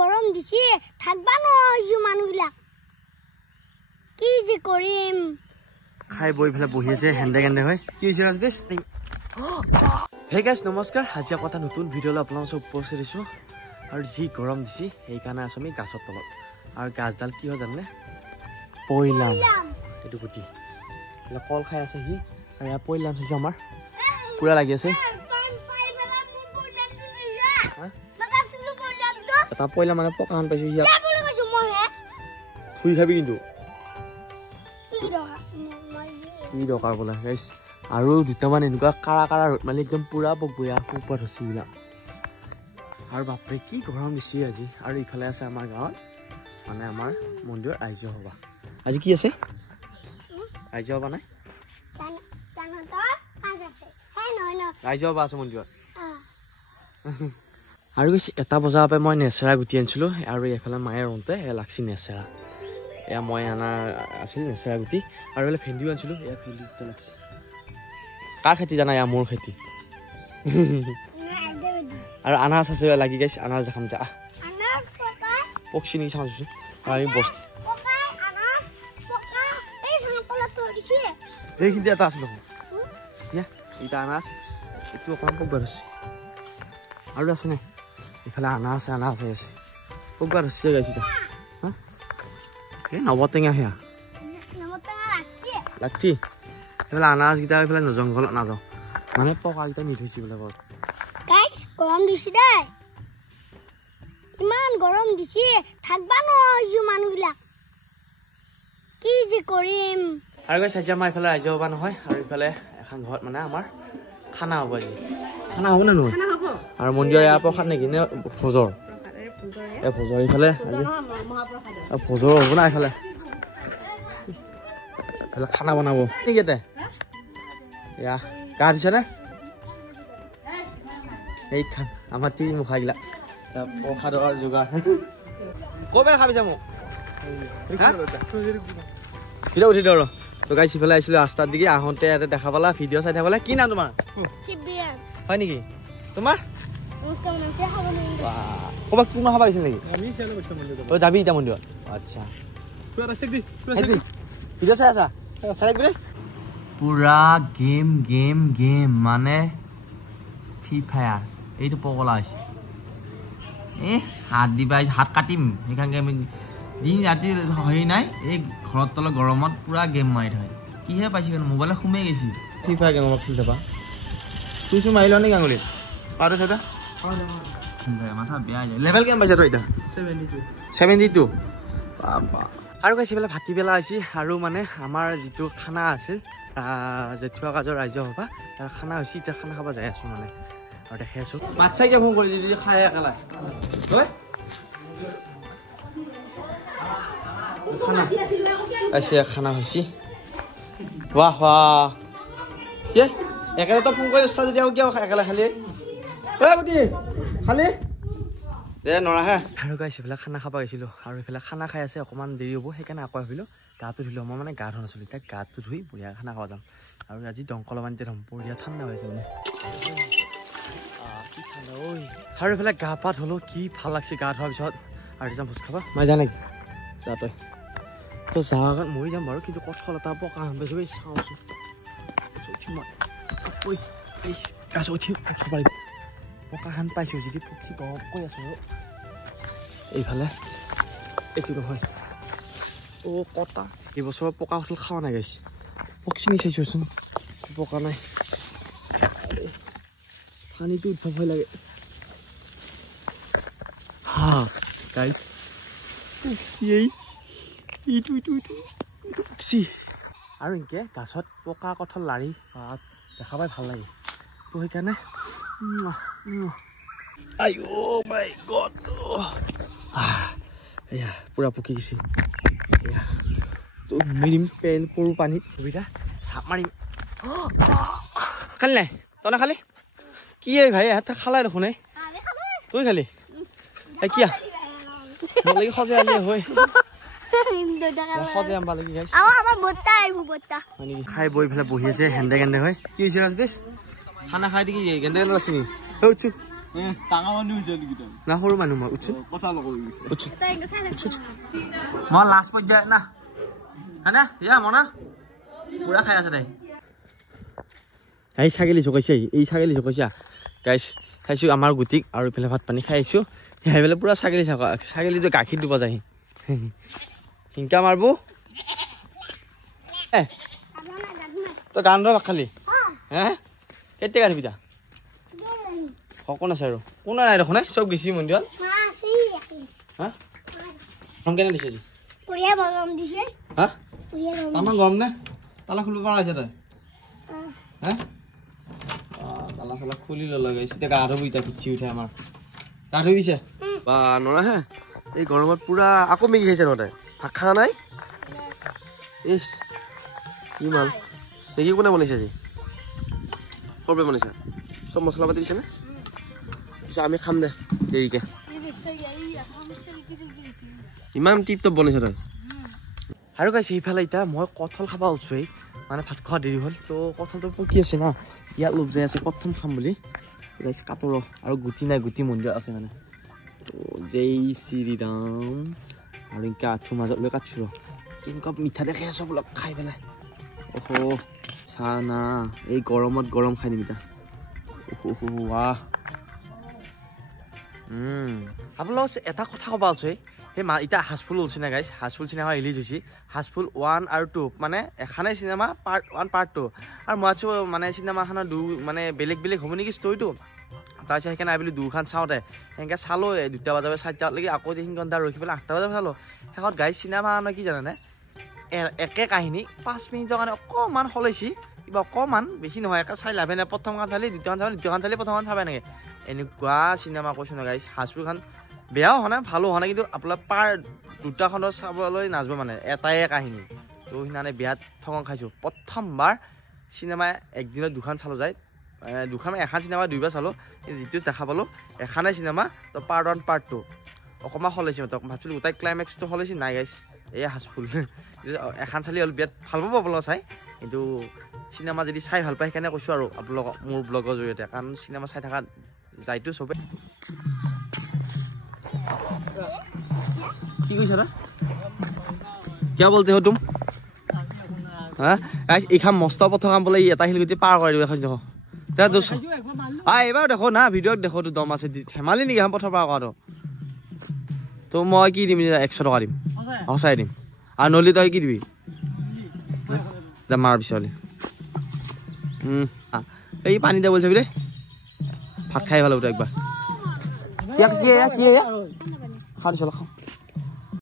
গৰম দিছে থাকবা নহয় মানুহগিলা কি যে কৰিম খাই বই ফেলে বহি আছে হেন্দে গেন্দে হয় কি হৈছে ৰাজদেশ হে গাইছ নমস্কাৰ আজি কথা নতুন ভিডিঅ' লৈ আপোনালোক চব উপস্থিত দিছোঁ আৰু যি গৰম দিছে সেইকাৰণে আছোঁ আমি গাছৰ তলত আৰু গাছডাল কি হয় জানে পইলাম এইটো গুটি কল খাই আছে সি আৰু ইয়াৰ পইলাম চাইছোঁ আমাৰ পুৰা লাগি আছে এটা পইলাম মানে পকান পাইছোঁ ইয়াত থুই খাবি কিন্তু কি দৰকাৰ বোলে গাইছ আৰু দুটামান এনেকুৱা কাৰা কাৰা ৰ'দ মানে একদম পুৰা বগৰীয়া ওপৰত হৈছে এইবিলাক আৰু বাপৰে কি গৰম দিছে আজি আৰু ইফালে আছে আমাৰ গাঁৱত মানে আমাৰ মন্দিৰৰ আৰ্য সভা আজি কি আছে আৰ্য সভা নাই আৰ্য সভা আছে মন্দিৰত আৰু কৈছে এটা বজাৰ পৰা মই নেচেৰা গুটি আনিছিলোঁ আৰু এইফালে মায়ে ৰওঁতে লাগছি নেচেৰা এয়া মই অনা আছিল নেচেৰা গুটি আৰু এইফালে ভেন্দিও আনিছিলোঁ এয়া ভেন্দি দুটা লাগছি কাৰ খেতি জানা এয়া মোৰ খেতি আৰু আনাজ আছে লাগি গাইছে আনাজ দেখাম যা পক্ষী নেকি চাওঁ আৰু আমি বস্তু এইখিনি এটা আছে দেখোন এইটা আনাজ এইটো অকণমান পকবাৰ হৈছে আৰু আছে নে এইফালে আনাজ আছে পকবাৰ হৈছে গাইছে হা এই নৱটেঙা সেয়া লাগতি এইফালে আনাজকেইটা এইফালে জংঘলত নাযাওঁ মানে পকাকেইটা মিঠ হৈছে বোলে ঘৰত গৰম দিছে দেই ইমান গৰম দিছে থাকবা নহয় মানুহগিলা কি যে কৰিম আৰু গাইছ আজি আমাৰ এইফালে ৰাইজ সভা নহয় আৰু এইফালে এখন ঘৰত মানে আমাৰ খানা হ'ব আজি খানা হ'ব নে নহয় আৰু মন্দিৰৰ ইয়াৰ প্ৰসাদ নেকি নে ভোজৰ এই ভোজৰ এইফালে ভোজৰ হ'ব না এইফালে খানা বনাব নেকি এতে এয়া গা দিছে নে এই খান আমাৰ তি মুখাগিলা প্ৰসাদৰ যোগাৰ ক'ৰপৰা খাবি মোক ভিডিঅ' উঠি দিওঁ তো গাইছ ইফালে আহিছিলোঁ ৰাস্তাৰ দিকে আহোঁতে ইয়াতে দেখা পালা ভিডিঅ' চাই থাকলে কি নাম তোমাৰ হয় নেকি তোমাৰ ক'ৰবাত কোনো খাব আহিছিল নেকি তই যাবি এতিয়া মন্দিৰত আচ্ছা ভিডিঅ' চাই আছা চাই পুৰা গেম মানে ফ্ৰী ফায়াৰ এইটো পগলা হৈছে এই হাত দিবা হাত কাটিম সেইকাৰণে আমি দিন ৰাতি হেৰি নাই এই ঘৰত তলত গৰমত পুৰা গেম মাৰি থাকে কিহে পাইছে কিন্তু মোবাইলত সোমাই গৈছে ফ্ৰী ফায়াৰ গেম খেলি থাকা চুই মাৰি ল নেকি আঙুলিত পাৰ চাইদা মাথা বেয়া যায় লেভেল গেম পাইছা তই এতিয়া 72 আৰু কৈছে বোলে ভাটিবেলা হৈছে আৰু মানে আমাৰ যিটো খানা আছিল জেঠুৱা কাজৰ ৰাইজ সভা তাৰ খানা হৈছে এতিয়া খানা খাব যাই আছোঁ মানে আৰু দেখি আছোঁ বাচ্ছাই কিয় ফোন কৰি যদি খাই একেলা খানা আছে খানা হৈছে বাহ বাহ কি একেবাৰে তই ফোন কৰি আছা যদি আৰু কিয় একেলা খালি গুটি খালি দে নৰাহে আৰু গাইছ এইফালে খানা খাব গৈছিলোঁ আৰু এইফালে খানা খাই আছে অকণমান দেৰি হ'ব সেইকাৰণে আকৌ আহিলোঁ গাটো ধুলোঁ মই মানে গা ধোৱা নাছিলোঁ এতিয়া গাটো ধুই বঢ়িয়া খানা খাব যাম আৰু আজি দংকল পানীতে ধুম বঢ়িয়া ঠাণ্ডা হৈ আছে মানে কি ঠাণ্ডা ঐ আৰু এইফালে গা পা ধুলোঁ কি ভাল লাগছে গা ধোৱাৰ পিছত আৰু যাম ভোজ খাবা মই যা নেকি যা তই যা আগত মৰি যাম বাৰু কিন্তু কঠল এটা পকা পাইছোঁ চাওঁচোন গাছ উঠি উঠিব পাৰিব পকা হান পাইছোঁ যদি পক্ষী কৈ আছোঁ এইফালে এইটো নহয় কটা এইবছৰ পকা কঁঠাল খাৱা নাই গাইছ পক্ষী নি চাইছোঁচোন পকা নাই পানীটো উঠব ভয় লাগে হা গাইছ পক্ষী এইটো পক্ষী আৰু এনেকৈ গাছত পকা কঁঠাল লাৰি দেখা পাই ভাল লাগে তো সেইকাৰণে এয়া পুৰা পকি গৈছে এয়া তো মিৰিম পেন পৰু পানীত সুবিধা চাপ মাৰিম খালি নাই তই নাখালি কি ভাই হাত খালাই দেখোন তই খালি কিয়া লাগি সজাই আনি হয় খাই বই পেলাই বহি আছে হেন্দে গেন্দে হয় কি হৈছে ৰাজদেশ খানা খাই দেখি গেন্দে গেন্দে লাগছে নেকি না সৰু মানুহ মই উঠছো মই লাষ্ট পৰ্যায় না হয়নে ইয়া মনা পুৰা খাই আছে দে এই ছাগলী জগাইছে এই ছাগলী জগাইছা গাইছ খাইছো আমাৰ গুটিক আৰু ইফালে ভাত পানী খাই আহিছো সেইফালে পুৰা ছাগলী ছাগলীটো গাখীৰ দিব যায় হিংকা মাৰব তই গান ৰ খালি হে কেতিয়া গাড়ী পিতা কোন আছে আৰু কোন নাই দেখোন চব গেছি মন্দিৰত কেনে দিছে আমাৰ গৰম নে তালা খুলিব পৰা হৈছে তই হে তালা চালা খুলি লগাইছে এতিয়া গা ধুবি এতিয়া পিঠি উঠে আমাৰ গা ধুবিছে বা নৰা হে এই গৰমত পুৰা আকৌ মেগি খাইছে নতে ভাত খা নাই ইছ কি মাল মেগি কোনে বনাইছে আজি ক'ৰপৰা বনাইছা চব মছলা পাতি দিছেনে পিছত আমি খাম দে দেৰিকে ইমান টিপ টপ বনাইছে তই আৰু গাইছে সেইফালে এতিয়া মই কঁঠাল খাব উঠছোৱেই মানে ভাত খোৱা দেৰি হ'ল তো কঁঠালটো পকি আছে না ইয়াত লোভ যাই আছে প্ৰথম খাম বুলি গাইছে কাটোৰ আৰু গুটি নাই গুটি মন্দিৰত আছে মানে তো জয় শ্ৰীৰাম আৰু এনেকৈ আঁঠু মাজত লৈ কাটিছোঁ কেনেকুৱা মিঠা দেখে আছোঁ বোলক খাই পেলাই অহ চাহ না এই গৰমত গৰম খাই নিমিতা ৱাহ আপোনালোক এটা কথা ক'ব আছে সেই এতিয়া হাজফুল ওলছে না গাইছ হাজফুল চিনেমা ৰিলিজ হৈছে হাজফুল 1 আৰু 2 মানে এখানে চিনেমা পাৰ্ট 1 পাৰ্ট 2 আৰু মই আছো মানে চিনেমাখনৰ মানে বেলেগ বেলেগ হ'ব নেকি ষ্টৰিটো তাৰপিছত সেইকাৰণে আবিলি দুখন চাওঁতে এনেকৈ চালো 2টা বজাৰ 4টালৈকে আকৌ 3 ঘণ্টা ৰখি পেলাই 8টা বজাত চালো শেষত গাইছ চিনেমাখনৰ কি জানানে একে কাহিনী 5 মিনিটৰ কাৰণে অকণমান সলাইছি কিবা অকণমান বেছি নহয় একে চাই লাভে নাই প্ৰথমখন চালি দ্বিতীয়খন চালি প্ৰথমখন চাবা নেকি এনেকুৱা চিনেমা কৈছোঁ ন গাইছ হাজফুলখন বেয়াও হোৱা নাই ভালো হোৱা নাই কিন্তু আপোনাৰ দুটা খণ্ডত চাবলৈ নাযাব মানে এটাই কাহিনী তো সিদিনা বিয়াত ঠগন খাইছোঁ প্ৰথমবাৰ চিনেমা একদিনত দুখন চালোঁ যায় দুখন এখন চিনেমা 2বাৰ চালোঁ যিটো দেখা পালোঁ এখনেই চিনেমা তো পাৰ্ট 1 পাৰ্ট 2 অকণমান সলাইছে তো ভাবছিলোঁ গোটাই ক্লাইমেক্সটো সলাইছে নাই গাইছ এই হাজফুল এখন চালি হ'ল বিয়াত ভাল পাব আপোনালোক চাই কিন্তু চিনেমা যদি চাই ভাল পায় সেইকাৰণে কৈছোঁ আৰু আপোনালোকক মোৰ ব্লগৰ জৰিয়তে কাৰণ চিনেমা চাই থকা যায়তো চবে কি কৈছ তই কিয় বলতে हो तुम হ্যাঁ গাইস এইখান মস্ত পথ কাম বলে এটা হিলগুটি পাৰ কৰি দিব এখন দেখো তে দোষ এইবাৰ দেখো না ভিডিঅ'ত দেখো তো দম আছে ধেমালি নেকি এখন পথৰ পাৰ কৰাটো তো মই কি দিম 100 টকা দিম সঁচাই দিম আৰু নলি তই কি দিবি মাৰ পিছলে এই পানী দে বলছে ৰে ভাত খাই ভালো একবাৰ কি খাও চলো খাও